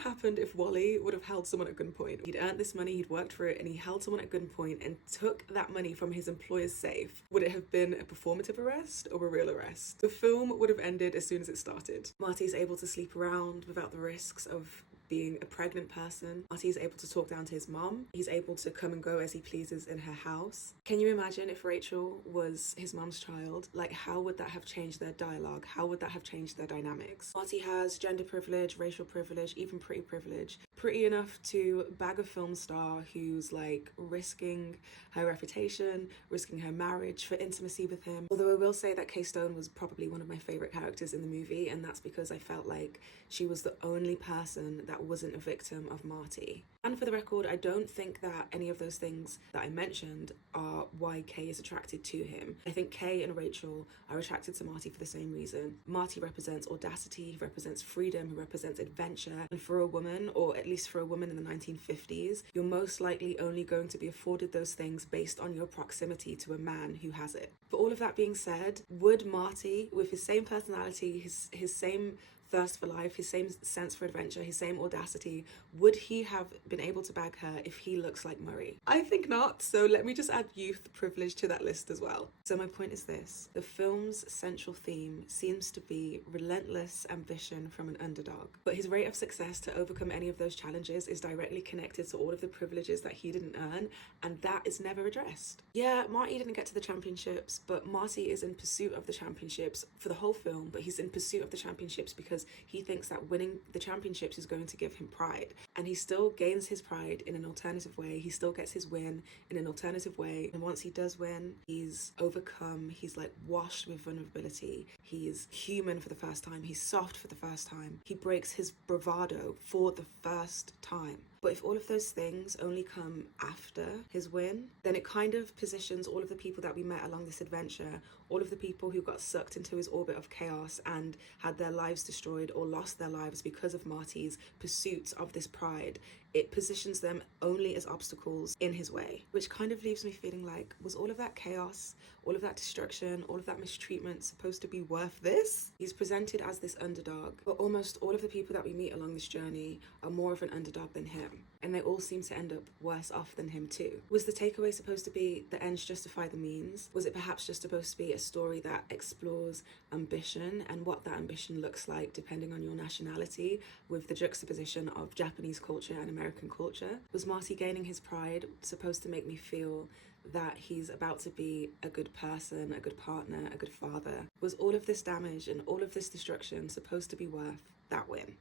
have happened if Wally would have held someone at gunpoint? He'd earned this money, he'd worked for it, and he held someone at gunpoint and took that money from his employer's safe. Would it have been a performative arrest or a real arrest? The film would have ended as soon as it started. Marty's able to sleep around without the risks of being a pregnant person. Marty's able to talk down to his mom. He's able to come and go as he pleases in her house. Can you imagine if Rachel was his mom's child? Like, how would that have changed their dialogue? How would that have changed their dynamics? Marty has gender privilege, racial privilege, even pretty privilege. Pretty enough to bag a film star who's like risking her reputation, risking her marriage for intimacy with him. Although I will say that Kay Stone was probably one of my favorite characters in the movie, and that's because I felt like she was the only person that wasn't a victim of Marty. And for the record, I don't think that any of those things that I mentioned are why Kay is attracted to him. I think Kay and Rachel are attracted to Marty for the same reason. Marty represents audacity, he represents freedom, he represents adventure. And for a woman, or at least for a woman in the 1950s, you're most likely only going to be afforded those things based on your proximity to a man who has it. For all of that being said, would Marty, with his same personality, his same thirst for life, his same sense for adventure, his same audacity, would he have been able to bag her if he looks like Murray? I think not, so let me just add youth privilege to that list as well. So my point is this: the film's central theme seems to be relentless ambition from an underdog, but his rate of success to overcome any of those challenges is directly connected to all of the privileges that he didn't earn, and that is never addressed. Yeah, Marty didn't get to the championships, but Marty is in pursuit of the championships for the whole film, but he's in pursuit of the championships because he thinks that winning the championships is going to give him pride. And he still gains his pride in an alternative way. He still gets his win in an alternative way. And once he does win, he's overcome. He's like washed with vulnerability. He's human for the first time. He's soft for the first time. He breaks his bravado for the first time. But if all of those things only come after his win, then it kind of positions all of the people that we met along this adventure, all of the people who got sucked into his orbit of chaos and had their lives destroyed or lost their lives because of Marty's pursuit of this pride, it positions them only as obstacles in his way, which kind of leaves me feeling like, was all of that chaos, all of that destruction, all of that mistreatment supposed to be worth this? He's presented as this underdog, but almost all of the people that we meet along this journey are more of an underdog than him, and they all seem to end up worse off than him too. Was the takeaway supposed to be the ends justify the means? Was it perhaps just supposed to be a story that explores ambition and what that ambition looks like depending on your nationality, with the juxtaposition of Japanese culture and American culture? Was Marty gaining his pride supposed to make me feel that he's about to be a good person, a good partner, a good father? Was all of this damage and all of this destruction supposed to be worth that win?